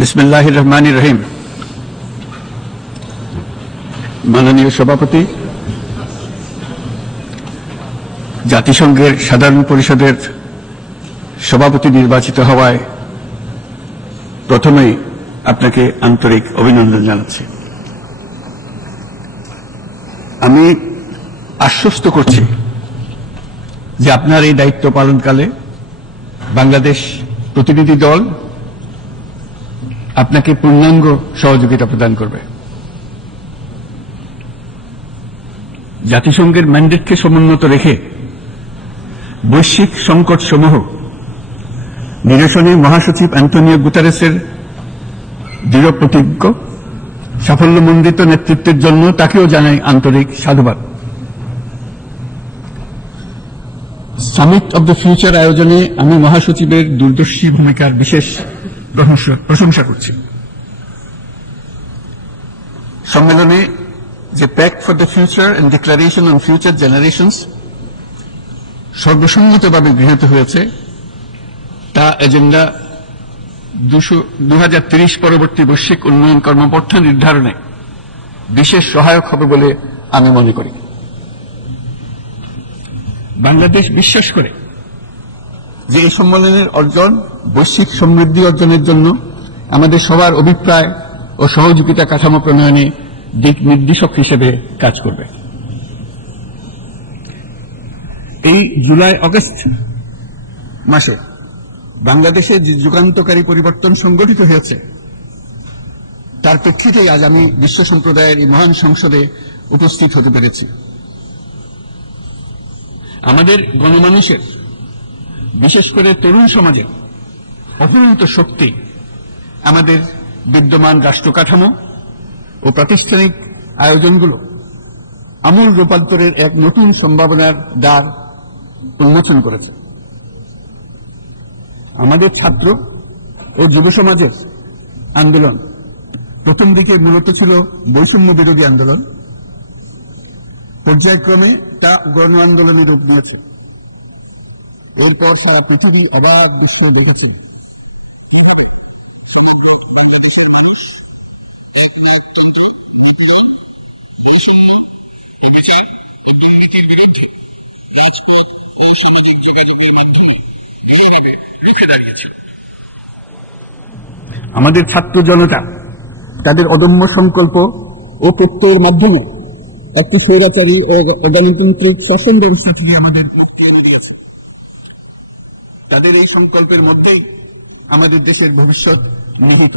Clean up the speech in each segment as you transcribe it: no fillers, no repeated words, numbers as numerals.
বিসমিল্লাহির রহমানির রহিম। মাননীয় সভাপতি, জাতিসংঘের সাধারণ পরিষদের সভাপতি নির্বাচিত হওয়ায় প্রথমেই আপনাকে আন্তরিক অভিনন্দন জানাচ্ছি। আমি আশ্বস্ত করছি যে আপনার এই দায়িত্ব পালনকালে বাংলাদেশ প্রতিনিধি দল আপনাকে পূর্ণাঙ্গ সহযোগিতা প্রদান করবে। জাতিসংঘের ম্যান্ডেটকে সমুন্নত রেখে বৈশ্বিক সংকটসমূহ নিরসনে মহাসচিব অ্যান্টোনিও গুতেরেসের দৃঢ় প্রতিজ্ঞ সাফল্যমণ্ডিত নেতৃত্বের জন্য তাকেও জানাই আন্তরিক সাধুবাদ। সামিট অব দ্য ফিউচার আয়োজনে আমি মহাসচিবের দূরদর্শী ভূমিকার বিশেষ প্রশংসা করছি। সম্মেলনে যে pact for the future and declaration on future generations সর্বসম্মতভাবে গৃহীত হয়েছে, তা এজেন্ডা 2030 পরবর্তী বৈশ্বিক উন্নয়ন কর্মপন্থা নির্ধারণে বিশেষ সহায়ক হবে বলে আমি মনে করি। বাংলাদেশ বিশ্বাস করে যে এই সম্মেলনের অর্জন বৈশ্বিক সমৃদ্ধি অর্জনের জন্য আমাদের সবার অভিপ্রায় ও সহযোগিতা কাঠামো প্রণয়নে দিক নির্দেশক হিসেবে কাজ করবে। এই জুলাই আগস্ট মাসে বাংলাদেশে যে যুগান্তকারী পরিবর্তন সংঘটিত হয়েছে তার প্রেক্ষিতেই আজ আমি বিশ্ব সম্প্রদায়ের এই মহান সংসদে উপস্থিত হতে পেরেছি। আমাদের গণমানুষের, বিশেষ করে তরুণ সমাজের অফুরন্ত শক্তি আমাদের বিদ্যমান রাষ্ট্র কাঠামো ও প্রাতিষ্ঠানিক আয়োজনগুলো আমূল রূপান্তরের এক নতুন সম্ভাবনার দ্বার উন্মোচন করেছে। আমাদের ছাত্র ও যুব সমাজের আন্দোলন প্রথম দিকে মূলত ছিল বৈষম্য বিরোধী আন্দোলন, পর্যায়ক্রমে তা গণ আন্দোলনের রূপ নিয়েছে। এরপর সারা পৃথিবী আবার বিস্ময় দেখেছে আমাদের ছাত্র জনতা তাদের অদম্য সংকল্প ও প্রত্যয়ের মাধ্যমে একটি স্বৈরাচারী ও গণতান্ত্রিক শাসন ব্যবস্থা থেকে আমাদের মুক্তি এনে দিয়েছে। তাদের এই সংকল্পের মধ্যেই আমাদের দেশের ভবিষ্যৎ নিহিত,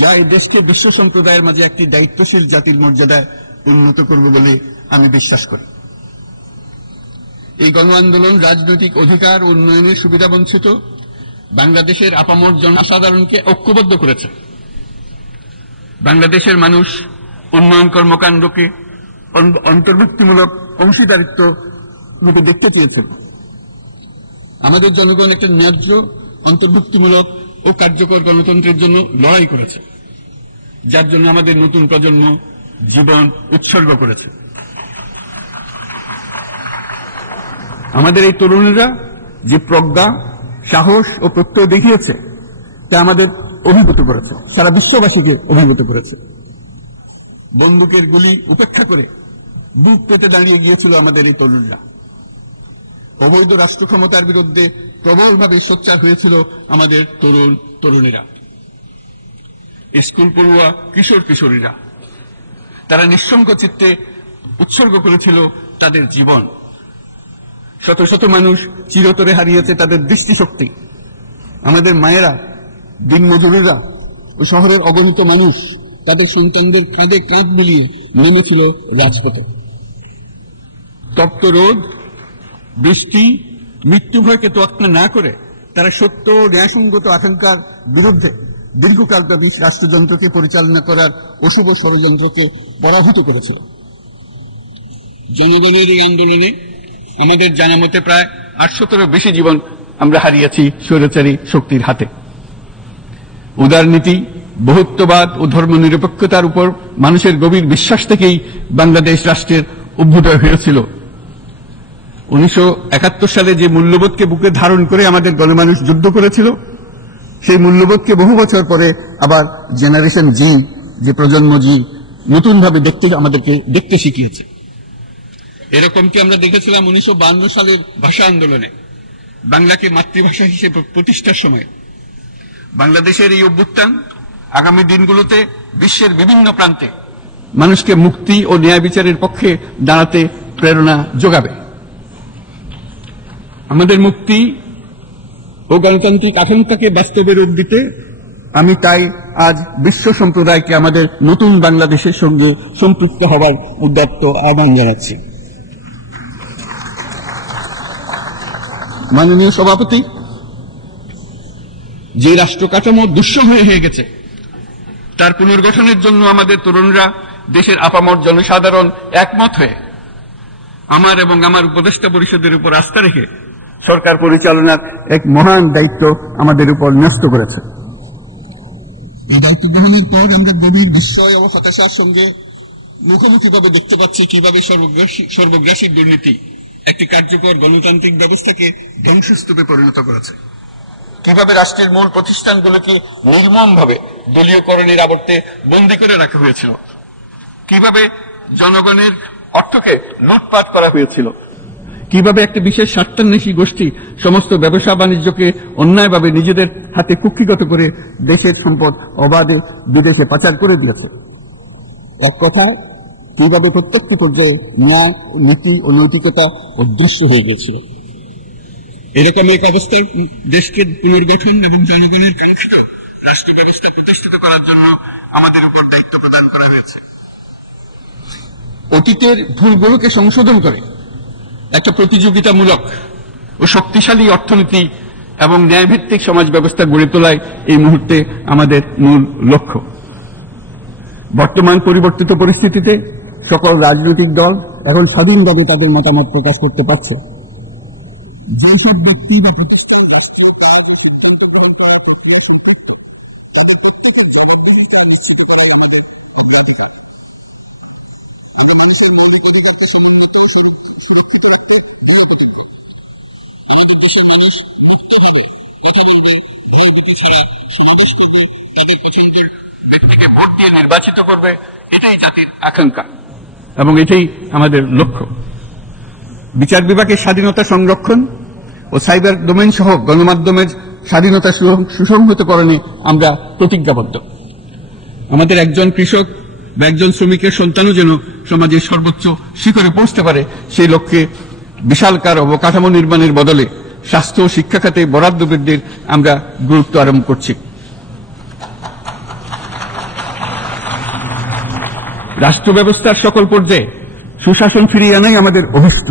যা এই দেশকে বিশ্ব সম্প্রদায়ের মাঝে একটি দায়িত্বশীল জাতির মর্যাদায় উন্নত করবে বলে আমি বিশ্বাস করি। এই গণ আন্দোলন রাজনৈতিক অধিকার ও উন্নয়নের সুবিধাবঞ্চিত বাংলাদেশের আপামর জনসাধারণকে ঐক্যবদ্ধ করেছে। বাংলাদেশের মানুষ উন্নয়ন কর্মকাণ্ডকে অন্তর্ভুক্তিমূলক অংশীদারিত্ব রূপে দেখতে চেয়েছিল। আমাদের জনগণ একটা ন্যায্য, অন্তর্ভুক্তিমূলক ও কার্যকর গণতন্ত্রের জন্য লড়াই করেছে, যার জন্য আমাদের নতুন প্রজন্ম জীবন উৎসর্গ করেছে। আমাদের এই তরুণীরা যে প্রজ্ঞা, সাহস ও প্রত্যয় দেখিয়েছে তা আমাদের অভিভূত করেছে, সারা বিশ্ববাসীকে অভিভূত করেছে। বন্দুকের গুলি উপেক্ষা করে বুক পেতে দাঁড়িয়ে গিয়েছিল আমাদের এই তরুণরা। অবৈধ রাষ্ট্র ক্ষমতার বিরুদ্ধে প্রবলভাবে সোচ্চার হয়েছিল আমাদের তরুণ তরুণীরা, স্কুল পড়ুয়া কিশোর কিশোরীরা। তারা নিঃসঙ্গ চিত্তে উৎসর্গ করেছিল তাদের জীবন। শত শত মানুষ চিরতরে হারিয়েছে তাদের দৃষ্টিশক্তি। আমাদের মায়েরা, দিনমজুরেরা ও শহরের অগণিত মানুষ তাদের সন্তানদের কাঁধে কাঁধ মিলিয়ে নেমেছিল রাজপথে। তপ্ত রোদ, বৃষ্টি, মৃত্যু ভয়কে তোয়াক্কা না করে তারা সত্য ও ন্যায়সঙ্গত আকাঙ্ক্ষার বিরুদ্ধে দীর্ঘকালব্যাপী রাষ্ট্রযন্ত্রকে পরিচালনা করার অশুভ ষড়যন্ত্রকে পরাভূত করেছিল। জনগণের এই আন্দোলনে আমাদের জানা মতে প্রায় 800-এরও বেশি জীবন আমরা হারিয়েছি স্বৈরাচারী শক্তির হাতে। উদারনীতি, বহুত্ববাদ ও ধর্মনিরপেক্ষতার উপর মানুষের গভীর বিশ্বাস থেকেই বাংলাদেশ রাষ্ট্রের অভ্যুদয় হয়েছিল। 1971 সালে যে মূল্যবোধকে বুকে ধারণ করে আমাদের গণমানুষ যুদ্ধ করেছিল, সেই মূল্যবোধকে বহু বছর পরে আবার জেনারেশন জি, যে প্রজন্ম জি, নতুনভাবে আমাদেরকে দেখতে শিখিয়েছে। এরকমটি আমরা দেখেছিলাম 1952 সালের ভাষা আন্দোলনে, বাংলাকে মাতৃভাষা হিসেবে প্রতিষ্ঠার সময়। বাংলাদেশের এই অভ্যুত্থান আগামী দিনগুলোতে বিশ্বের বিভিন্ন প্রান্তে মানুষকে মুক্তি ও ন্যায় বিচারের পক্ষে দাঁড়াতে প্রেরণা যোগাবে। আমাদের মুক্তি ও গণতান্ত্রিক আকাঙ্ক্ষাকে বাস্তবে রূপ দিতে আমি তাই আজ বিশ্ব সম্প্রদায়কে আমাদের নতুন বাংলাদেশের সঙ্গে সম্পৃক্ত হওয়ার উদ্যত্ত আহ্বান জানাচ্ছি। মাননীয় সভাপতি, যে রাষ্ট্র কাঠামো দুঃসহ হয়ে গেছে, তার পুনর্গঠনের জন্য আমাদের তরুণরা, দেশের আপামর জনসাধারণ একমত হয়ে আমার এবং আমার উপদেষ্টা পরিষদের উপর আস্থা রেখে সরকার পরিচালনার এক মহান দায়িত্ব আমাদের উপর ন্যস্ত করেছে। এই দায়িত্ব গ্রহণের পর আমরা গভীর বিস্ময় ও হতাশার সঙ্গে মুখোমুখিভাবে দেখতে পাচ্ছি কিভাবে সর্বগ্রাসী দুর্নীতি একটি কার্যকর গণতান্ত্রিক ব্যবস্থাকে ধ্বংসস্তূপে পরিণত করেছে, কিভাবে রাষ্ট্রের মূল প্রতিষ্ঠানগুলোকে নির্মমভাবে দলীয়করণের আবর্তে বন্দী করে রাখা হয়েছিল, কিভাবে জনগণের অর্থকে লুটপাট করা হয়েছিল, কিভাবে একটি বিশেষ স্বার্থান্বেষী গোষ্ঠী সমস্ত ব্যবসা বাণিজ্যকে অন্যায়ভাবে নিজেদের হাতে কুক্ষিগত করে দেশের সম্পদ অবাধে বিদেশে পাচার করে দিয়েছে। এক কথা, কিভাবে প্রত্যেকটি পর্যায়ে ন্যায়, নীতি ও নৈতিকতা অদৃশ্য হয়ে গিয়েছিল। এরকম এক অবস্থায় দেশকে পুনর্গঠন এবং জনগণের জনসিত রাষ্ট্র ব্যবস্থা প্রতিষ্ঠিত করার জন্য আমাদের উপর দায়িত্ব প্রদান করা হয়েছে। অতীতের ভুলগুলোকে সংশোধন করে একটা প্রতিযোগিতামূলক ও শক্তিশালী অর্থনীতি এবং ন্যায়ভিত্তিক সমাজ ব্যবস্থা গড়ে তোলাই এই মুহূর্তে আমাদের মূল লক্ষ্য। বর্তমান পরিবর্তিত পরিস্থিতিতে সকল রাজনৈতিক দল এখন স্বাধীনভাবে তাদের মতামত প্রকাশ করতে পারছে। যেসব ব্যক্তি বা প্রতিষ্ঠান সিদ্ধান্ত গ্রহণ করার প্রক্রিয়া সম্পৃক্ত, তাদের প্রত্যেকের জবাবদিহিতা নিশ্চিত করা আমাদের অগ্রাধিকার। মানুষের মৌলিক অধিকারকে সমুন্নত সুরক্ষিত নির্বাচিত করবে, এটাই জাতির আকাঙ্ক্ষা এবং এটাই আমাদের লক্ষ্য। বিচার বিভাগের স্বাধীনতা সংরক্ষণ ও সাইবার ডোমেইন সহ গণমাধ্যমের স্বাধীনতা সুসংহতকরণে আমরা প্রতিজ্ঞাবদ্ধ। আমাদের একজন কৃষক বা একজন শ্রমিকের সন্তানও যেন সমাজের সর্বোচ্চ শিখরে পৌঁছতে পারে, সেই লক্ষ্যে বিশালকার অবকাঠামো নির্মাণের বদলে স্বাস্থ্য ও শিক্ষা খাতে বরাদ্দ বৃদ্ধির আমরা গুরুত্ব আরোপ করছি। রাষ্ট্র ব্যবস্থার সকল পর্যায়ে সুশাসন ফিরিয়ে আনাই আমাদের অভীষ্ট।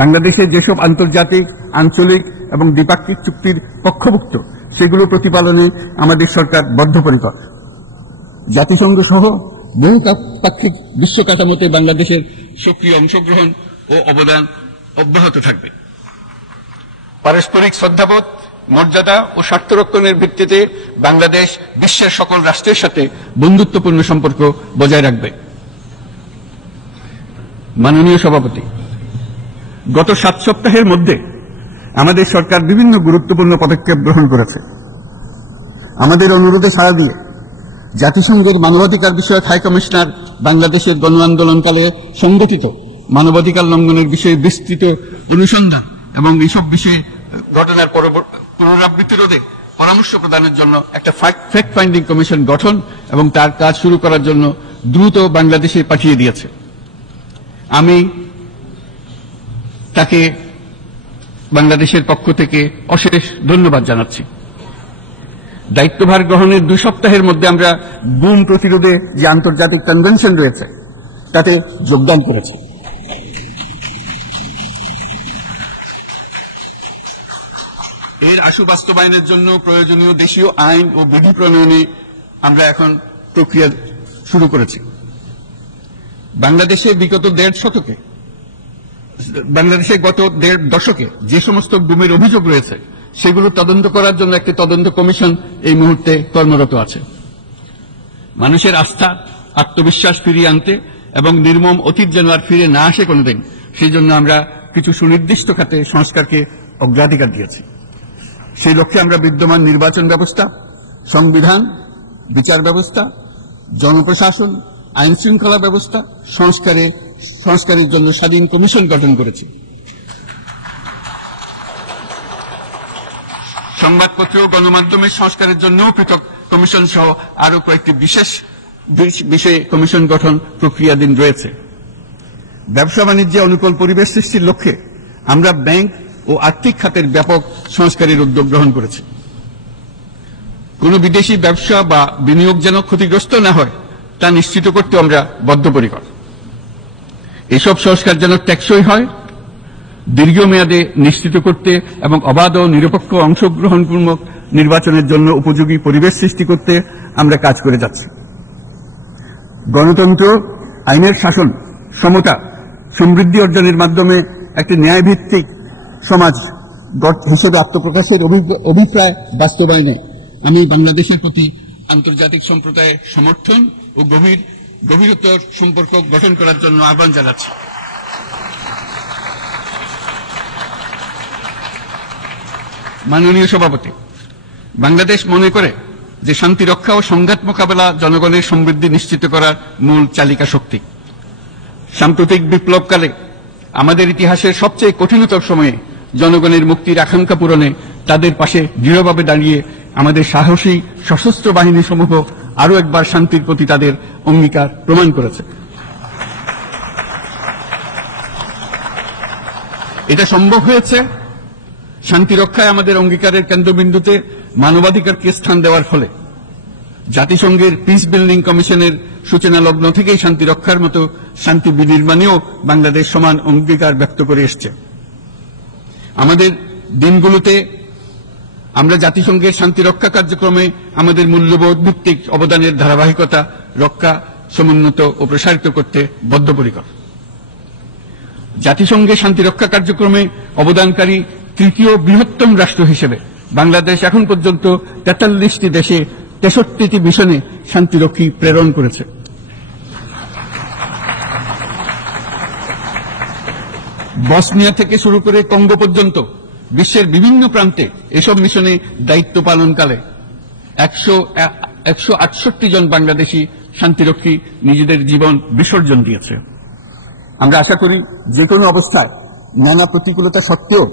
বাংলাদেশের যেসব আন্তর্জাতিক, আঞ্চলিক এবং দ্বিপাক্ষিক চুক্তির পক্ষভুক্ত, সেগুলো প্রতিপালনে আমাদের সরকার বদ্ধপরিকর। জাতিসংঘ সহ বহুপাক্ষিক বিশ্ব কাঠামোতে বাংলাদেশের সক্রিয় অংশগ্রহণ ও অবদান অব্যাহত থাকবে। পারস্পরিক শ্রদ্ধাবোধ, মর্যাদা ও স্বার্থরক্ষণের ভিত্তিতে বাংলাদেশ বিশ্বের সকল রাষ্ট্রের সাথে বন্ধুত্বপূর্ণ সম্পর্ক বজায় রাখবে। মাননীয় সভাপতি, গত 7 সপ্তাহের মধ্যে আমাদের সরকার বিভিন্ন গুরুত্বপূর্ণ পদক্ষেপ গ্রহণ করেছে। আমাদের অনুরোধে সাড়া দিয়ে জাতিসংঘের মানবাধিকার বিষয়ক হাই কমিশনার বাংলাদেশের গণ আন্দোলনকালে সংগঠিত মানবাধিকার লঙ্ঘনের বিষয়ে বিস্তৃত অনুসন্ধান এবং এইসব বিষয়ে ঘটনার পুনরাবৃত্তি রোধে পরামর্শ প্রদানের জন্য একটা ফ্যাক্ট ফাইন্ডিং কমিশন গঠন এবং তার কাজ শুরু করার জন্য দ্রুত বাংলাদেশে পাঠিয়ে দিয়েছে। আমি তাকে বাংলাদেশের পক্ষ থেকে অশেষ ধন্যবাদ জানাচ্ছি। দায়িত্বভার গ্রহণের 2 সপ্তাহের মধ্যে আমরা গুম প্রতিরোধে যে আন্তর্জাতিক কনভেনশন রয়েছে তাতে যোগদান করেছি। এর আশু বাস্তবায়নের জন্য প্রয়োজনীয় দেশীয় আইন ও বিধি প্রণয়নে আমরা এখন প্রক্রিয়া শুরু করেছি। বাংলাদেশে গত 1.5 দশকে যে সমস্ত গুমের অভিযোগ রয়েছে সেগুলো তদন্ত করার জন্য একটি তদন্ত কমিশন এই মুহূর্তে কর্মরত আছে। মানুষের আস্থা, আত্মবিশ্বাস ফিরিয়ে আনতে এবং নির্মম অতীত যেন আর ফিরে না আসে কোনোদিন, সেই জন্য আমরা কিছু সুনির্দিষ্ট খাতে সংস্কারকে অগ্রাধিকার দিয়েছি। সেই লক্ষ্যে আমরা বিদ্যমান নির্বাচন ব্যবস্থা, সংবিধান, বিচার ব্যবস্থা, জনপ্রশাসন, আইন শৃঙ্খলা ব্যবস্থা সংস্কারের জন্য স্বাধীন কমিশন গঠন করেছি। সংবাদপত্র ও গণমাধ্যমের সংস্কারের জন্যও পৃথক কমিশন সহ আরো কয়েকটি বিশেষ বিষয়ে কমিশন গঠন প্রক্রিয়াধীন রয়েছে। ব্যবসা বাণিজ্যে অনুকূল পরিবেশ সৃষ্টির লক্ষ্যে আমরা ব্যাংক ও আর্থিক খাতের ব্যাপক সংস্কারের উদ্যোগ গ্রহণ করেছি। কোন বিদেশি ব্যবসা বা বিনিয়োগ যেন ক্ষতিগ্রস্ত না হয় তা নিশ্চিত করতে আমরা বদ্ধপরিকর। এসব সংস্কার যেন টেকসই হয়, দীর্ঘমেয়াদে নিশ্চিত করতে এবং অবাধ ও নিরপেক্ষ অংশগ্রহণপূর্বক নির্বাচনের জন্য উপযোগী পরিবেশ সৃষ্টি করতে আমরা কাজ করে যাচ্ছি। গণতন্ত্র, আইনের শাসন, সমতা, সমৃদ্ধি অর্জনের মাধ্যমে একটি ন্যায়ভিত্তিক সমাজ হিসেবে আত্মপ্রকাশের অভিপ্রায় বাস্তবায়নে আমি বাংলাদেশের প্রতি আন্তর্জাতিক সম্প্রদায়ের সমর্থন ও গভীরতর সম্পর্ক গঠন করার জন্য আহ্বান জানাচ্ছি। মাননীয় সভাপতি, বাংলাদেশ মনে করে যে শান্তি রক্ষা ও সংঘাত মোকাবেলা জনগণের সমৃদ্ধি নিশ্চিত করার মূল চালিকা শক্তি। সাম্প্রতিক বিপ্লবকালে আমাদের ইতিহাসের সবচেয়ে কঠিনতর সময়ে জনগণের মুক্তির আকাঙ্ক্ষা পূরণে তাদের পাশে দৃঢ়ভাবে দাঁড়িয়ে আমাদের সাহসী সশস্ত্র বাহিনী সমূহ আরও একবার শান্তির প্রতি তাদের অঙ্গীকার প্রমাণ করেছে। এটা সম্ভব হয়েছে শান্তি রক্ষায় আমাদের অঙ্গীকারের কেন্দ্রবিন্দুতে মানবাধিকারকে স্থান দেওয়ার ফলে। জাতিসংঘের পিস বিল্ডিং কমিশনের সূচনা লগ্ন থেকেই শান্তি রক্ষার মতো শান্তি বিনির্মাণেও বাংলাদেশ সমান অঙ্গীকার ব্যক্ত করে এসছে। আমাদের দিনগুলোতে আমরা জাতিসংঘের শান্তি রক্ষা কার্যক্রমে আমাদের মূল্যবোধ ভিত্তিক অবদানের ধারাবাহিকতা রক্ষা, সমুন্নত ও প্রসারিত করতে বদ্ধপরিকর। জাতিসংঘের শান্তি রক্ষা কার্যক্রমে অবদানকারী তৃতীয় বৃহত্তম রাষ্ট্র হিসেবে বাংলাদেশ এখন পর্যন্ত 43টি দেশে 63টি মিশনে শান্তিরক্ষী প্রেরণ করেছে। বসনিয়া থেকে শুরু করে কঙ্গো পর্যন্ত বিশ্বের বিভিন্ন প্রান্তে এসব মিশনে দায়িত্ব পালনকালে 168 জন বাংলাদেশি শান্তিরক্ষী নিজেদের জীবন বিসর্জন দিয়েছে। আমরা আশা করি যে কোনো অবস্থায় নানা প্রতিকূলতা সত্ত্বেও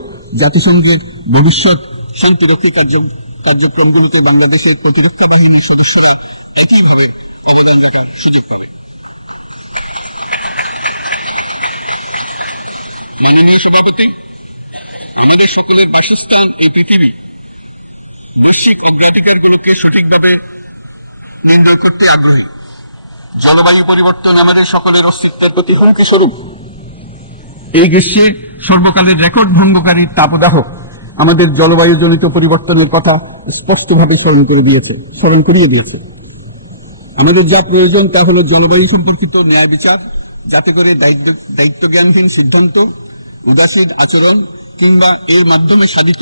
জাতিসংঘের ভবিষ্যৎ শান্তিরক্ষী কার্যক্রমগুলিতে বাংলাদেশের প্রতিরক্ষা বাহিনীর সদস্যরা একইভাবে অবদান রাখার সুযোগ পাবে। মাননীয় সভাপতি, আমাদের সকলের বাসস্থান এই পৃথিবী বৈশ্বিক অগ্রাধিকারগুলোকে সঠিকভাবে নির্ণয় করতে আগ্রহী। জলবায়ু পরিবর্তন আমাদের সকলের অস্তিত্বের প্রতি হুমকি স্বরূপ। এই গ্রীষ্মে সর্বকালের রেকর্ড ভঙ্গকারী তাপদাহ আমাদের জলবায়ুজনিত পরিবর্তনের কথা স্পষ্টভাবে স্মরণ করিয়ে দিয়েছে। আমাদের যা প্রয়োজন তা হল জলবায়ু সম্পর্কিত ন্যায় বিচার, যাতে করে দায়িত্বজ্ঞানহীন সিদ্ধান্ত, উদাসীন আচরণ কিংবা এর মাধ্যমে সাধিত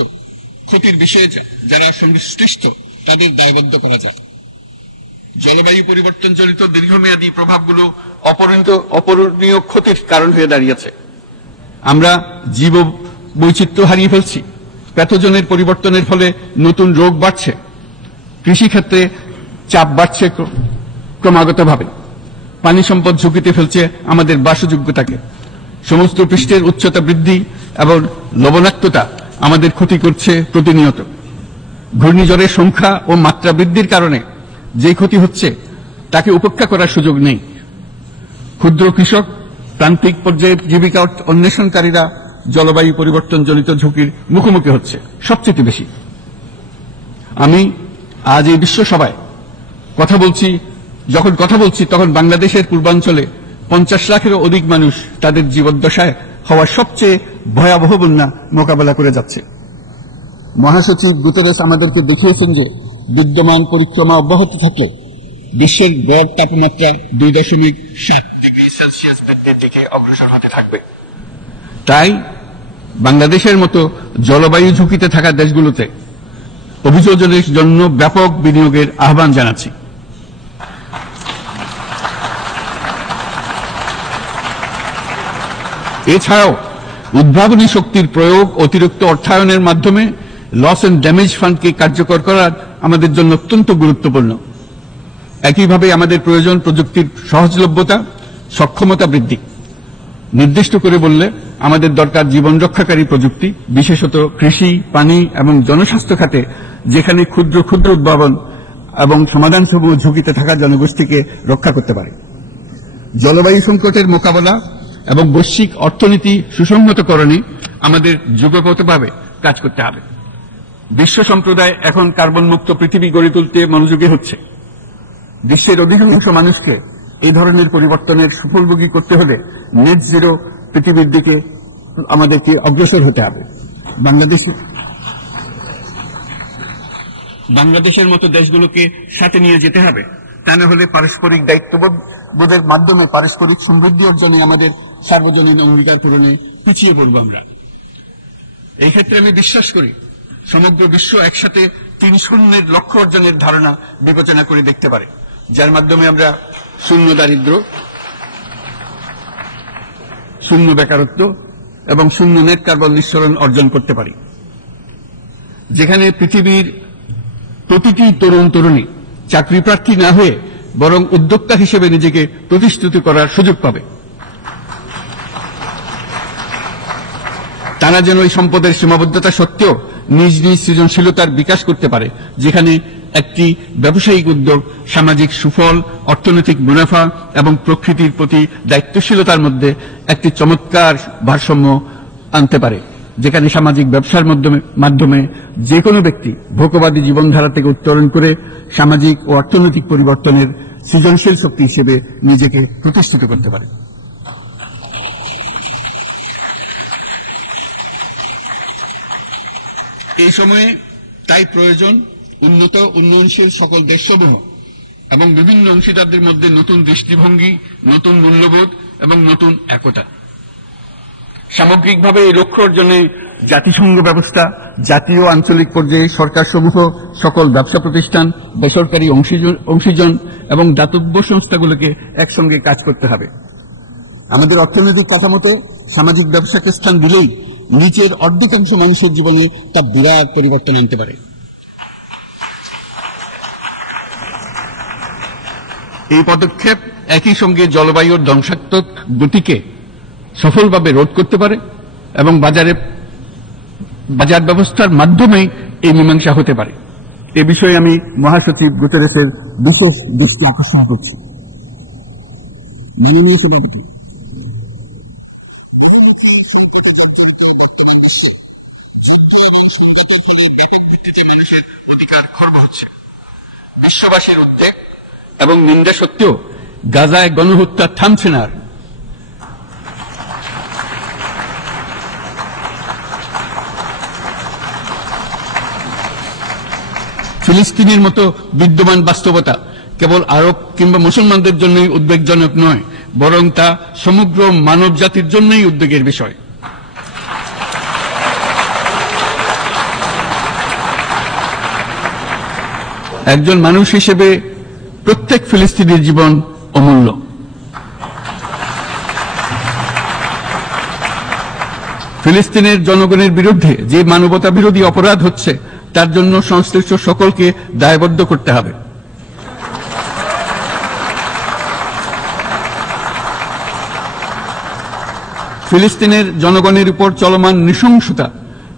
ক্ষতির বিষয়ে যারা সংশ্লিষ্ট তাদের দায়বদ্ধ করা যায়। জলবায়ু পরিবর্তনজনিত দীর্ঘমেয়াদী প্রভাবগুলো অপূরণীয় ক্ষতির কারণ হয়ে দাঁড়িয়েছে। আমরা জীব বৈচিত্র্য হারিয়ে ফেলছি, প্যাথোজেনের পরিবর্তনের ফলে নতুন রোগ বাড়ছে, কৃষিক্ষেত্রে চাপ বাড়ছে ক্রমাগতভাবে, পানি সম্পদ ঝুঁকিতে ফেলছে আমাদের বাসযোগ্যতাকে, সমুদ্র পৃষ্ঠের উচ্চতা বৃদ্ধি এবং লবণাক্ততা আমাদের ক্ষতি করছে প্রতিনিয়ত। ঘূর্ণিঝড়ের সংখ্যা ও মাত্রা বৃদ্ধির কারণে যে ক্ষতি হচ্ছে তাকে উপেক্ষা করার সুযোগ নেই। ক্ষুদ্র কৃষক, প্রান্তিক পর্যায়ে জীবিকা অন্বেষণকারীরা জলবায়ু পরিবর্তনজনিত ঝুঁকির মুখোমুখি হচ্ছে সবচেয়ে বেশি। আমি আজ এই বিশ্ব সভায় যখন কথা বলছি তখন বাংলাদেশের পূর্বাঞ্চলে 50 লাখেরও অধিক মানুষ তাদের জীবদ্দশায় হওয়া সবচেয়ে ভয়াবহ বন্যা মোকাবেলা করে যাচ্ছে। মহাসচিব গুতেরেস আমাদেরকে দেখিয়েছেন যে বিদ্যমান পরিক্রমা অব্যাহত থাকলে বিশ্বের গড় তাপমাত্রা 2.7 ডিগ্রি সেলসিয়াস বৃদ্ধির দিকে অগ্রসর হতে থাকবে। তাই বাংলাদেশের মতো জলবায়ু ঝুঁকিতে থাকা দেশগুলোতে অভিযোজনের জন্য ব্যাপক বিনিয়োগের আহ্বান জানাচ্ছি। এছাড়াও উদ্ভাবনী শক্তির প্রয়োগ, অতিরিক্ত অর্থায়নের মাধ্যমে লস এন্ড ড্যামেজ ফান্ডকে কার্যকর করা আমাদের জন্য অত্যন্ত গুরুত্বপূর্ণ। একইভাবে আমাদের প্রয়োজন প্রযুক্তির সহজলভ্যতা, সক্ষমতা বৃদ্ধি। নির্দিষ্ট করে বললে আমাদের দরকার জীবন রক্ষাকারী প্রযুক্তি, বিশেষত কৃষি, পানি এবং জনস্বাস্থ্য খাতে, যেখানে ক্ষুদ্র ক্ষুদ্র উদ্ভাবন এবং সমাধানসমূহ ঝুঁকিতে থাকা জনগোষ্ঠীকে রক্ষা করতে পারে। জলবায়ু সংকটের মোকাবেলা এবং বৈশ্বিক অর্থনীতি সুসংহতকরণে আমাদের যুগপৎভাবে কাজ করতে হবে। বিশ্ব সম্প্রদায় এখন কার্বন মুক্ত পৃথিবী গড়ে তুলতে মনোযোগী হচ্ছে। বিশ্বের অধিকাংশ মানুষকে এই ধরনের পরিবর্তনের সুফলভোগী করতে হলে নেট জিরো পৃথিবীর দিকে আমাদেরকে অগ্রসর হতে হবে। বাংলাদেশের মতো দেশগুলোকে সাথে নিয়ে যেতে হবে। তা না হলে পারস্পরিক দায়িত্ববোধের মাধ্যমে পারস্পরিক সমৃদ্ধি অর্জনে আমাদের সার্বজনীন অঙ্গীকার পূরণে পিছিয়ে পড়ব আমরা। এই ক্ষেত্রে আমি বিশ্বাস করি সমগ্র বিশ্ব একসাথে ৩-০ লক্ষ্য অর্জনের ধারণা বিবেচনা করে দেখতে পারে, যার মাধ্যমে আমরা শূন্য দারিদ্র, শূন্য বেকারত্ব এবং শূন্য নেট কার্বন নিঃসরণ অর্জন করতে পারি। যেখানে পৃথিবীর প্রতিটি তরুণ তরুণী চাকরি প্রার্থী না হয়ে বরং উদ্যোক্তা হিসেবে নিজেকে প্রতিষ্ঠিত করার সুযোগ পাবে। তারা যেন এই সম্পদের সীমাবদ্ধতা সত্ত্বেও নিজ নিজ সৃজনশীলতার বিকাশ করতে পারে, যেখানে একটি ব্যবসায়িক উদ্যোগ সামাজিক সুফল, অর্থনৈতিক মুনাফা এবং প্রকৃতির প্রতি দায়িত্বশীলতার মধ্যে একটি চমৎকার ভারসাম্য আনতে পারে, যেখানে সামাজিক ব্যবসার মাধ্যমে যে কোনো ব্যক্তি ভোগবাদী জীবনধারা থেকে উত্তরণ করে সামাজিক ও অর্থনৈতিক পরিবর্তনের সৃজনশীল শক্তি হিসেবে নিজেকে প্রতিষ্ঠিত করতে পারে। এই সময়ে তাই প্রয়োজন উন্নত উন্নয়নশীল সকল দেশসমূহ এবং বিভিন্ন অংশীদারদের মধ্যে নতুন দৃষ্টিভঙ্গি, নতুন মূল্যবোধ এবং নতুন একতা। সামগ্রিকভাবে এই লক্ষ্য অর্জনে জাতিসংঘ ব্যবস্থা, জাতীয় আঞ্চলিক পর্যায়ে সরকারসমূহ, সকল ব্যবসা প্রতিষ্ঠান, বেসরকারি অংশীজন এবং দাতব্য সংস্থাগুলোকে একসঙ্গে কাজ করতে হবে। আমাদের অর্থনৈতিক কাঠামোতে সামাজিক ব্যবসাকে স্থান দিলেই নিচের অর্ধেকাংশ মানুষের জীবনে তা বিরাট পরিবর্তন আনতে পারে। এই পদক্ষেপ একই সঙ্গে জলবায়ুর ধ্বংসাত্মক গতিকে সফলভাবে রোধ করতে পারে এবং বাজার ব্যবস্থার মাধ্যমেই এই মীমাংসা হতে পারে। এ বিষয়ে আমি মহাসচিব গুতেরেসের বিশেষ দৃষ্টি আকর্ষণ করছি। মাননীয় সভাপতি, বিশ্ববাসীর উদ্বেগ এবং নিন্দা সত্ত্বেও গাজায় গণহত্যা থামছে না। ফিলিস্তিনের মতো বিদ্যমান বাস্তবতা কেবল আরব কিংবা মুসলমানদের জন্যই উদ্বেগজনক নয়, বরং তা সমগ্র মানব জাতির জন্যই উদ্বেগের বিষয়। একজন মানুষ হিসেবে প্রত্যেক ফিলিস্তিনির জীবন অমূল্য। ফিলিস্তিনের জনগণের বিরুদ্ধে যে মানবতা বিরোধী অপরাধ হচ্ছে তার জন্য সংশ্লিষ্ট সকলকে দায়বদ্ধ করতে হবে। ফিলিস্তিনের জনগণের উপর চলমান নৃশংসতা,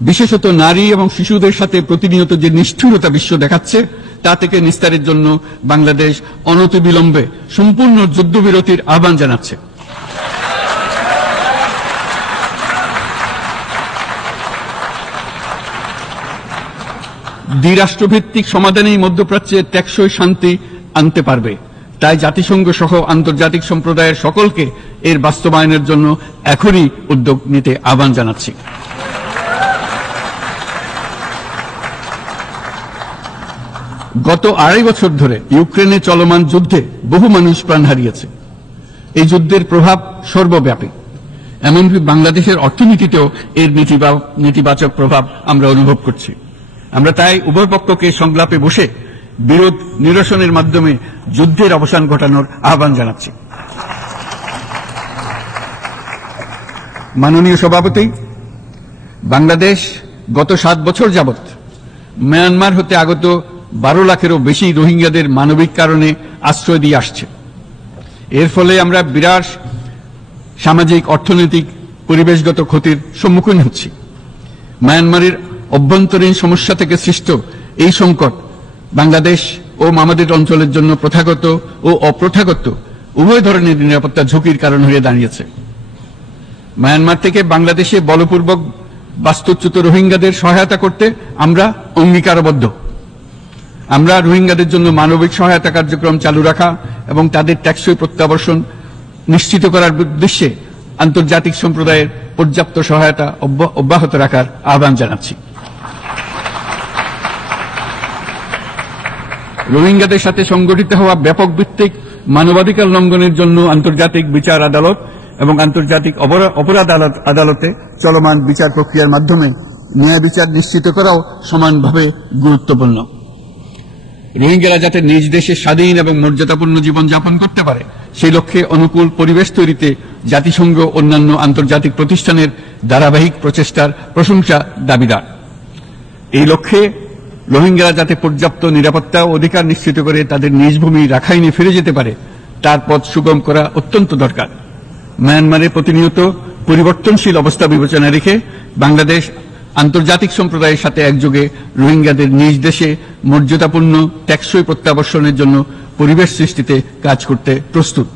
বিশেষত নারী এবং শিশুদের সাথে প্রতিনিয়ত যে নিষ্ঠুরতা বিশ্ব দেখাচ্ছে, তা থেকে নিস্তারের জন্য বাংলাদেশ অনতিবিলম্বে সম্পূর্ণ যুদ্ধবিরতির আহ্বান জানাচ্ছে। দ্বিরাষ্ট্রভিত্তিক সমাধানেই মধ্যপ্রাচ্যে টেকসই শান্তি আনতে পারবে। তাই জাতিসংঘ সহ আন্তর্জাতিক সম্প্রদায়ের সকলকে এর বাস্তবায়নের জন্য এখনই উদ্যোগ নিতে আহ্বান জানাচ্ছি। গত 2.5 বছর ধরে ইউক্রেনে চলমান যুদ্ধে বহু মানুষ প্রাণ হারিয়েছে। এই যুদ্ধের প্রভাব সর্বব্যাপী, এমনকি বাংলাদেশের অর্থনীতিতেও এর নেতিবাচক প্রভাব আমরা অনুভব করছি। আমরা তাই উভয় পক্ষকে সংলাপে বসে বিরোধ নিরসনের মাধ্যমে যুদ্ধের অবসান ঘটানোর আহ্বান জানাচ্ছি। মাননীয় সভাপতি, বাংলাদেশ গত 7 বছর যাবৎ মিয়ানমার হতে আগত 12 লাখেরও বেশি রোহিঙ্গাদের মানবিক কারণে আশ্রয় দিয়ে আসছে। এর ফলে আমরা বিরাট সামাজিক, অর্থনৈতিক, পরিবেশগত ক্ষতির সম্মুখীন হচ্ছি। মিয়ানমারের অভ্যন্তরীণ সমস্যা থেকে সৃষ্ট এই সংকট বাংলাদেশ ও আমাদের অঞ্চলের জন্য প্রথাগত ও অপ্রথাগত উভয় ধরনের নিরাপত্তা ঝুঁকির কারণ হয়ে দাঁড়িয়েছে। মিয়ানমার থেকে বাংলাদেশে বলপূর্বক বাস্তুচ্যুত রোহিঙ্গাদের সহায়তা করতে আমরা অঙ্গীকারবদ্ধ। আমরা রোহিঙ্গাদের জন্য মানবিক সহায়তা কার্যক্রম চালু রাখা এবং তাদের টেকসই প্রত্যাবর্তন নিশ্চিত করার উদ্দেশ্যে আন্তর্জাতিক সম্প্রদায়ের পর্যাপ্ত সহায়তা অব্যাহত রাখার আহ্বান জানাচ্ছি। রোহিঙ্গাদের সাথে সংগঠিত হওয়া ব্যাপক ভিত্তিক মানবাধিকার লঙ্ঘনের জন্য আন্তর্জাতিক বিচার আদালত এবং আন্তর্জাতিক অপরাধ আদালতে চলমান বিচার প্রক্রিয়ার মাধ্যমে ন্যায় বিচার নিশ্চিত করাও সমানভাবে গুরুত্বপূর্ণ। রোহিঙ্গারা যাতে নিজ দেশে স্বাধীন এবং মর্যাদাপূর্ণ জীবন যাপন করতে পারে সেই লক্ষ্যে অনুকূল পরিবেশ তৈরিতে জাতিসংঘ অন্যান্য আন্তর্জাতিক প্রতিষ্ঠানের ধারাবাহিক প্রচেষ্টার প্রশংসা দাবিদার। এই লক্ষ্যে রোহিঙ্গারা যাতে পর্যাপ্ত নিরাপত্তা ও অধিকার নিশ্চিত করে তাদের নিজ ভূমি রাখাইনে ফিরে যেতে পারে তার পথ সুগম করা অত্যন্ত দরকার। মিয়ানমারে প্রতিনিয়ত পরিবর্তনশীল অবস্থা বিবেচনা রেখে বাংলাদেশ আন্তর্জাতিক সম্প্রদায়ের সাথে একযোগে রোহিঙ্গাদের নিজ দেশে মর্যাদাপূর্ণ টেকসই প্রত্যাবর্তনের জন্য পরিবেশ সৃষ্টিতে কাজ করতে প্রস্তুত।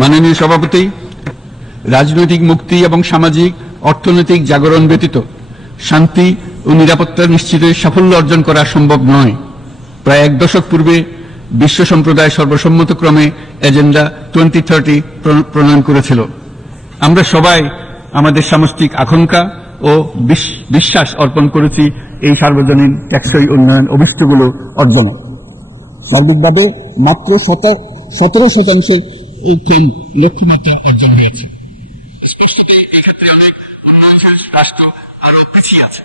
মাননীয় সভাপতি, রাজনৈতিক মুক্তি এবং সামাজিক অর্থনৈতিক জাগরণ ব্যতীত শান্তি ও নিরাপত্তা নিশ্চিতে সাফল্য অর্জন করা সম্ভব নয়। প্রায় 1 দশক পূর্বে বিশ্ব সম্প্রদায় সর্বসম্মতক্রমে এজেন্ডা 2030 প্রণয়ন করেছিল। আমরা সবাই আমাদের সামষ্টিক আকাঙ্ক্ষা ও বিশ্বাস অর্পণ করেছি এই সার্বজনীন টেকসই উন্নয়ন অভিষ্টগুলো অর্জনে। সার্বিকভাবে মাত্র 17% এই লক্ষ্যমাত্রা অর্জন হয়েছে। এক্ষেত্রে অনেক উন্নয়নশীল রাষ্ট্র আরো পিছিয়ে আছে।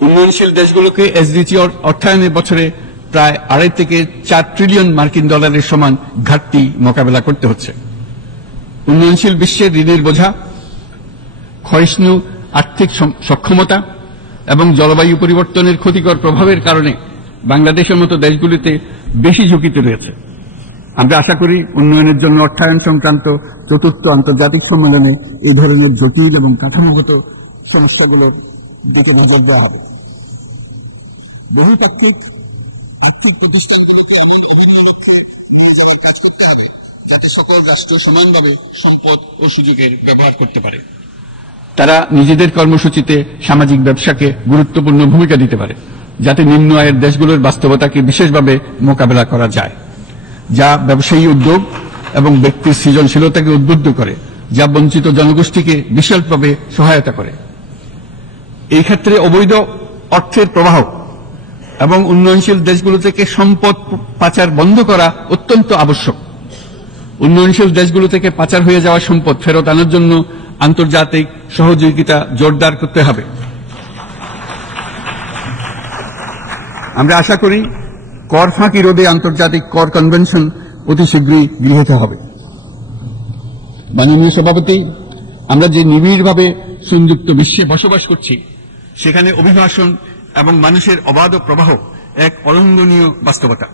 উন্নয়নশীল দেশগুলোকে এসডিজি অর্থায়নের বছরে প্রায় 2.5 থেকে 4 ট্রিলিয়ন মার্কিন ডলারের সমান ঘাটতি মোকাবেলা করতে হচ্ছে। উন্নয়নশীল বিশ্বের ঋণের বোঝা, ক্ষয়িষ্ণু আর্থিক সক্ষমতা এবং জলবায়ু পরিবর্তনের ক্ষতিকর প্রভাবের কারণে বাংলাদেশের মতো দেশগুলিতে বেশি ঝুঁকিতে রয়েছে। আমরা আশা করি উন্নয়নের জন্য অর্থায়ন সংক্রান্ত 4র্থ আন্তর্জাতিক সম্মেলনে এই ধরনের জটিল এবং কাঠামোগত সমস্যাগুলোর দিকে নজর দেওয়া হবে। বহুপাক্ষিক আর্থিক প্রতিষ্ঠানগুলোকে বিভিন্ন লক্ষ্যে নিয়ে কাজ করতে হবে যাতে সকল রাষ্ট্র সমানভাবে সম্পদ ও সুযোগের ব্যবহার করতে পারে। তারা নিজেদের কর্মসূচিতে সামাজিক ব্যবসাকে গুরুত্বপূর্ণ ভূমিকা দিতে পারে যাতে নিম্ন আয়ের দেশগুলোর বাস্তবতাকে বিশেষভাবে মোকাবেলা করা যায়, যা ব্যবসায়ী উদ্যোগ এবং ব্যক্তির সৃজনশীলতাকে উদ্বুদ্ধ করে, যা বঞ্চিত জনগোষ্ঠীকে বিশালভাবে সহায়তা করে। এই ক্ষেত্রে অবৈধ অর্থের প্রবাহ এবং উন্নয়নশীল দেশগুলো থেকে সম্পদ পাচার বন্ধ করা অত্যন্ত আবশ্যক। উন্নয়নশীল দেশগুলো থেকে পাচার হয়ে যাওয়া সম্পদ ফেরত আনার জন্য আন্তর্জাতিক সহযোগিতা জোরদার করতে হবে। আমরা আশা করি কর ফাঁকি রোধে আন্তর্জাতিক কর কনভেনশন অতি শীঘ্রই গৃহীত হবে। মাননীয় সভাপতি, আমরা যে নিবিড়ভাবে সংযুক্ত বিশ্বে বসবাস করছি সেখানে অভিবাসন এবং মানুষের অবাধ প্রবাহ এক অলঙ্ঘনীয় বাস্তবতা।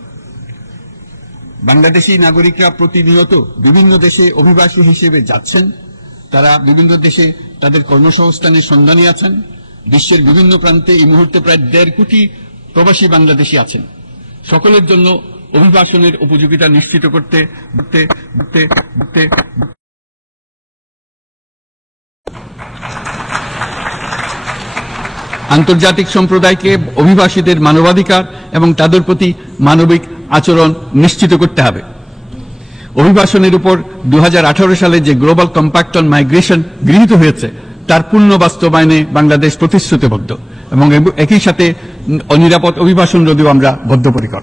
বাংলাদেশী নাগরিকরা প্রতিনিয়ত বিভিন্ন দেশে অভিবাসী হিসেবে যাচ্ছেন। তারা বিভিন্ন দেশে তাদের কর্মসংস্থানের সন্ধানে আছেন। বিশ্বের বিভিন্ন প্রান্তে এই মুহূর্তে প্রায় 1.5 কোটি প্রবাসী বাংলাদেশী আছেন। সকলের জন্য অভিবাসনের উপযোগিতা নিশ্চিত করতে আন্তর্জাতিক সম্প্রদায়কে অভিবাসীদের মানবাধিকার এবং তাদের প্রতি মানবিক আচরণ নিশ্চিত করতে হবে। অভিবাসনের উপর 2018 সালে যে গ্লোবাল কম্প্যাক্ট অন মাইগ্রেশন গৃহীত হয়েছে তার পূর্ণ বাস্তবায়নে বাংলাদেশ প্রতিশ্রুতিবদ্ধ এবং একই সাথে অনিরাপদ অভিবাসন রোধেও আমরা বদ্ধপরিকর।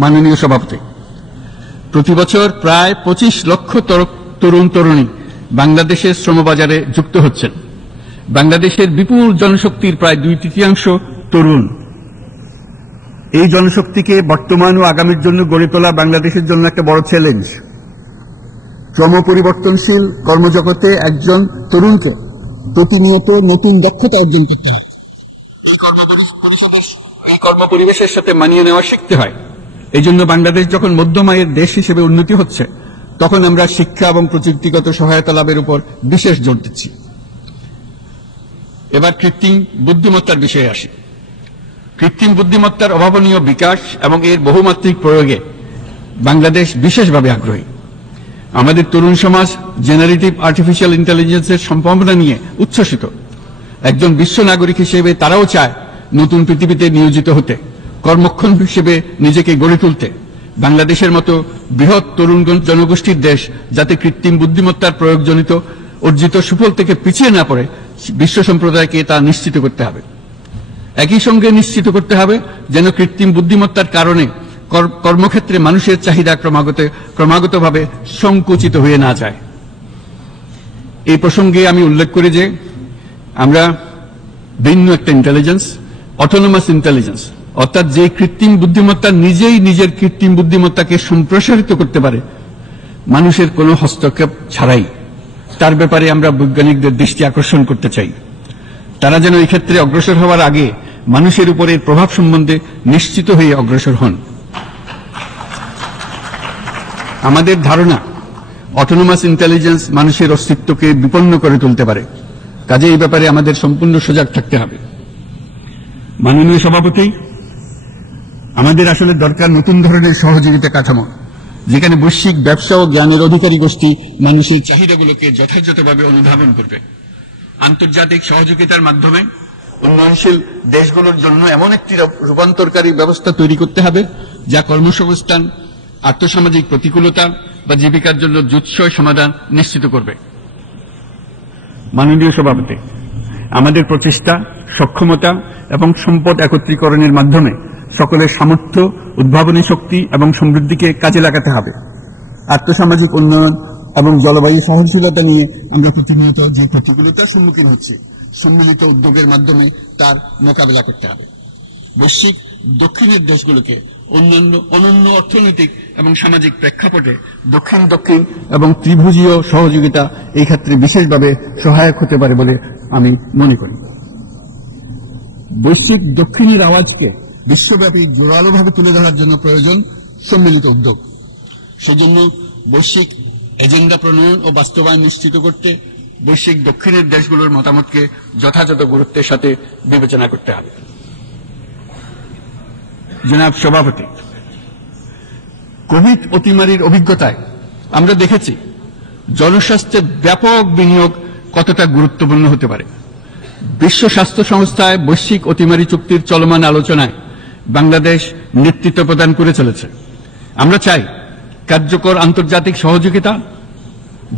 মাননীয় সভাপতি, প্রতি বছর প্রায় 25 লক্ষ তরুণ তরুণী বাংলাদেশের শ্রমবাজারে যুক্ত হচ্ছেন। বাংলাদেশের বিপুল জনশক্তির প্রায় 2/3 তরুণ। এই জনশক্তিকে বর্তমান ও আগামীর জন্য গড়ে তোলা বাংলাদেশের জন্য একটা বড় চ্যালেঞ্জ। ক্রমপরিবর্তনশীল কর্মজগতে একজন তরুণকে প্রতিনিয়ত নতুন দক্ষতা অর্জন করতে হয়। এই কর্মপরিবেশের সাথে মানিয়ে নেওয়া শিখতে হয়। এই জন্য বাংলাদেশ যখন মধ্যম আয়ের দেশ হিসেবে উন্নতি হচ্ছে, তখন আমরা শিক্ষা এবং প্রযুক্তিগত সহায়তা লাভের উপর বিশেষ জোর দিচ্ছি। এবার কৃত্রিম বুদ্ধিমত্তার বিষয়ে আসি। কৃত্রিম বুদ্ধিমত্তার অভাবনীয় বিকাশ এবং এর বহুমাত্রিক প্রয়োগে বাংলাদেশ বিশেষভাবে আগ্রহী। আমাদের তরুণ সমাজ জেনারেটিভ আর্টিফিশিয়াল ইন্টেলিজেন্সের সম্ভাবনা নিয়ে উচ্ছ্বসিত। একজন বিশ্ব নাগরিক হিসেবে তারাও চায় নতুন পৃথিবীতে নিয়োজিত হতে, কর্মক্ষম হিসেবে নিজেকে গড়ে তুলতে। বাংলাদেশের মতো বৃহৎ তরুণ জনগোষ্ঠীর দেশ যাতে কৃত্রিম বুদ্ধিমত্তার প্রয়োগজনিত অর্জিত সুফল থেকে পিছিয়ে না পড়ে, বিশ্ব সম্প্রদায়কে তা নিশ্চিত করতে হবে। একই সঙ্গে নিশ্চিত করতে হবে যেন কৃত্রিম বুদ্ধিমত্তার কারণে কর্মক্ষেত্রে মানুষের চাহিদা ক্রমাগতভাবে সংকুচিত হয়ে না যায়। এই প্রসঙ্গে আমি উল্লেখ করি যে আমরা ভিন্ন একটা ইন্টেলিজেন্স, অটোনোমাস ইন্টেলিজেন্স, অর্থাৎ যে কৃত্রিম বুদ্ধিমত্তা নিজেই নিজের কৃত্রিম বুদ্ধিমত্তাকে সম্প্রসারিত করতে পারে মানুষের কোনো হস্তক্ষেপ ছাড়াই, তার ব্যাপারে আমরা বৈজ্ঞানিকদের দৃষ্টি আকর্ষণ করতে চাই। তারা যেন এই ক্ষেত্রে অগ্রসর হওয়ার আগে মানুষের উপরে প্রভাব সম্বন্ধে নিশ্চিত হয়ে অগ্রসর হন। আমাদের ধারণা অটোনোমাস ইন্টেলিজেন্স মানুষের অস্তিত্বকে বিপন্ন করে তুলতে পারে, কাজে এই ব্যাপারে আমাদের সম্পূর্ণ সজাগ থাকতে হবে। মাননীয় সভাপতি, আমাদের আসলে দরকার নতুন ধরনের সহযোগিতা কাঠামো, যেখানে বৈশ্বিক ব্যবসা ও জ্ঞানের অধিকারী গোষ্ঠী মানুষের চাহিদাগুলোকে যথাযথভাবে অনুধাবন করবে। আন্তর্জাতিক সহযোগিতার মাধ্যমে উন্নয়নশীল দেশগুলোর জন্য এমন একটি রূপান্তরকারী ব্যবস্থা তৈরি করতে হবে যা কর্মসংস্থান, আর্থসামাজিক প্রতিকূলতা বা জীবিকার জন্য যুৎসই সমাধান নিশ্চিত করবে। মাননীয় সভাপতি, আমাদের প্রচেষ্টা, সক্ষমতা এবং সম্পদ একত্রীকরণের মাধ্যমে সকলের সামর্থ্য, উদ্ভাবনী শক্তি এবং সমৃদ্ধিকে কাজে লাগাতে হবে। আর্থসামাজিক উন্নয়ন এবং জলবায়ু সহনশীলতা নিয়ে আমরা প্রতিনিয়ত যে প্রতিকূলতার সম্মুখীন হচ্ছি, সম্মিলিত উদ্যোগের মাধ্যমে তার মোকাবেলা করতে হবে। বৈশ্বিক দক্ষিণের দেশগুলোকে অনন্য অর্থনৈতিক এবং সামাজিক প্রেক্ষাপটে দক্ষিণ দক্ষিণ এবং ত্রিভুজীয় সহযোগিতা এই ক্ষেত্রে বিশেষভাবে সহায়ক হতে পারে বলে আমি মনে করি। বৈশ্বিক দক্ষিণের আওয়াজকে বিশ্বব্যাপী জোরালোভাবে তুলে ধরার জন্য প্রয়োজন সম্মিলিত উদ্যোগ। সেজন্য বৈশ্বিক এজেন্ডা প্রণয়ন ও বাস্তবায়ন নিশ্চিত করতে বৈশ্বিক দক্ষিণের দেশগুলোর মতামতকে যথাযথ গুরুত্বের সাথে বিবেচনা করতে হবে। জনাব সভাপতি, কোভিড অতিমারির অভিজ্ঞতায় আমরা দেখেছি জনস্বাস্থ্যে ব্যাপক বিনিয়োগ কতটা গুরুত্বপূর্ণ হতে পারে। বিশ্ব স্বাস্থ্য সংস্থায় বৈশ্বিক অতিমারি চুক্তির চলমান আলোচনায় বাংলাদেশ নেতৃত্ব প্রদান করে চলেছে। আমরা চাই কার্যকর আন্তর্জাতিক সহযোগিতা,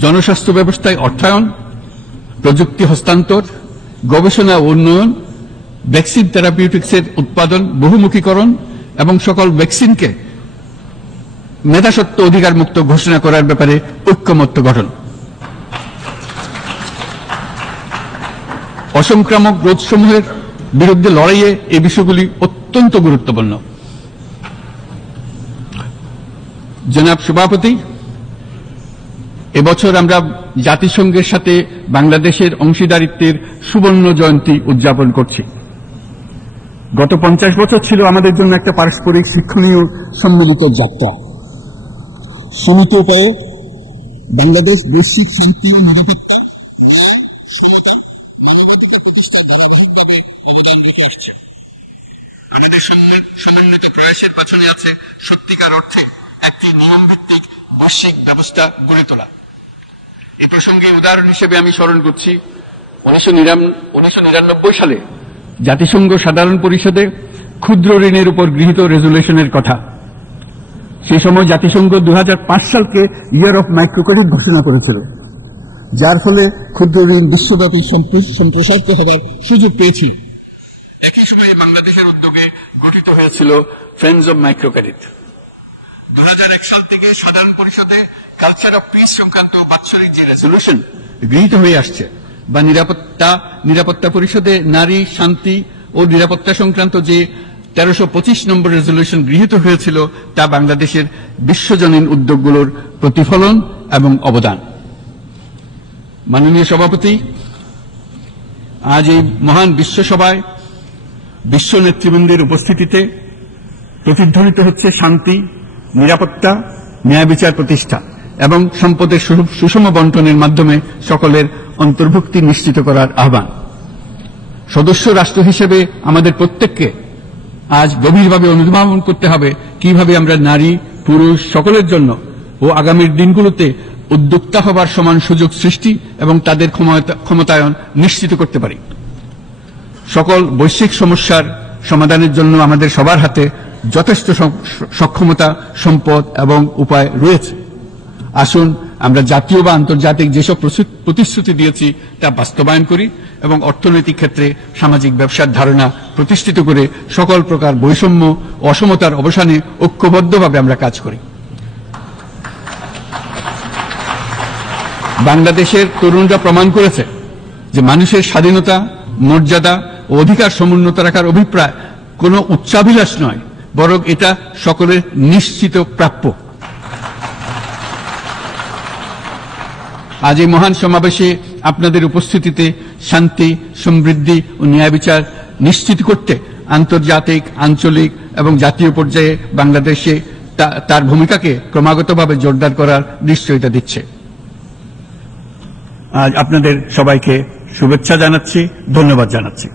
জনস্বাস্থ্য ব্যবস্থায় অর্থায়ন, প্রযুক্তি হস্তান্তর, গবেষণা ও উন্নয়ন, ভ্যাকসিন থেরাপিউটিক্সের উৎপাদন বহুমুখীকরণ এবং সকল ভ্যাকসিনকে মেধাস্বত্ব অধিকার মুক্ত ঘোষণা করার ব্যাপারে ঐক্যমত্য গঠন। অসংক্রামক রোগসমূহের বিরুদ্ধে লড়াইয়ে এই বিষয়গুলি অত্যন্ত গুরুত্বপূর্ণ। জনাব সভাপতি, এবছর আমরা জাতিসংঘের সাথে বাংলাদেশের অংশীদারিত্বের সুবর্ণ জয়ন্তী উদযাপন করছি। গত 50 বছর ছিল আমাদের জন্য একটা পারস্পরিক শিক্ষণীয় সম্মিলিত যাত্রা। সীমিত উপায়ে বাংলাদেশ বৈশ্বিক শান্তি ও নিরাপত্তা, মানবাধিকার প্রতিষ্ঠায় ধারাবাহিকভাবে অবদান রেখে আসছে। আমাদের সমন্বিত প্রয়াসের পেছনে আছে সত্যিকার অর্থে একটি নিয়মভিত্তিক বৈশ্বিক ব্যবস্থা গড়ে তোলা। এই প্রসঙ্গে উদাহরণ হিসেবে আমি স্মরণ করছি 1999 সালে জাতিসংঘ সাধারণ পরিষদে ক্ষুদ্র ঋণের উপর গৃহীত রেজুলেশনের কথা। সেই সময় জাতিসংঘ 2005 সালকে ইয়ার অফ মাইক্রোক্রেডিট ঘোষণা করেছিল, যার ফলে ক্ষুদ্র ঋণ বিশ্বব্যাপী সম্প্রসারিত হওয়ার সুযোগ পেয়েছিল। একই সময়ে বাংলাদেশের উদ্যোগে গঠিত হয়েছিল ফ্রেন্ডস অব মাইক্রোক্রেডিট। 2001 সাল থেকে সাধারণ পরিষদে কালচার অফ পিস সংক্রান্ত বাৎসরিক যে রেজলিউশন গৃহীত হয়ে আসছে, বা নিরাপত্তা পরিষদে নারী, শান্তি ও নিরাপত্তা সংক্রান্ত যে 1325 নম্বর রেজলিউশন গৃহীত হয়েছিল তা বাংলাদেশের বিশ্বজনীন উদ্যোগগুলোর প্রতিফলন এবং অবদান। মাননীয় সভাপতি, আজ এই মহান বিশ্বসভায় বিশ্ব নেতৃবৃন্দের উপস্থিতিতে প্রতিধ্বনিত হচ্ছে শান্তি, নিরাপত্তা, ন্যায় বিচার প্রতিষ্ঠা এবং সম্পদের সুষম বন্টনের মাধ্যমে সকলের অন্তর্ভুক্তি নিশ্চিত করার আহ্বান। সদস্য রাষ্ট্র হিসেবে আমাদের প্রত্যেককে আজ গভীরভাবে অনুধাবন করতে হবে কিভাবে আমরা নারী পুরুষ সকলের জন্য ও আগামীর দিনগুলোতে উদ্যোক্তা হবার সমান সুযোগ সৃষ্টি এবং তাদের ক্ষমতায়ন নিশ্চিত করতে পারি। সকল বৈশ্বিক সমস্যার সমাধানের জন্য আমাদের সবার হাতে যথেষ্ট সক্ষমতা, সম্পদ এবং উপায় রয়েছে। আসুন আমরা জাতীয় বা আন্তর্জাতিক যেসব প্রতিশ্রুতি দিয়েছি তা বাস্তবায়ন করি এবং অর্থনৈতিক ক্ষেত্রে সামাজিক ব্যবসার ধারণা প্রতিষ্ঠিত করে সকল প্রকার বৈষম্য অসমতার অবসানে ঐক্যবদ্ধভাবে আমরা কাজ করি। বাংলাদেশের তরুণরা প্রমাণ করেছে যে মানুষের স্বাধীনতা, মর্যাদা ও অধিকার সমুন্নত রাখার অভিপ্রায় কোনো উচ্চাভিলাষ নয়, বরং এটা সকলের নিশ্চিত প্রাপ্য। আজ এই মহান সমাবেশে আপনাদের উপস্থিতিতে শান্তি, সমৃদ্ধি ও ন্যায় বিচার নিশ্চিত করতে আন্তর্জাতিক, আঞ্চলিক এবং জাতীয় পর্যায়ে বাংলাদেশে তার ভূমিকাকে ক্রমাগতভাবে জোরদার করার নিশ্চয়তা দিচ্ছে। আজ আপনাদের সবাইকে শুভেচ্ছা জানাচ্ছি, ধন্যবাদ জানাচ্ছি।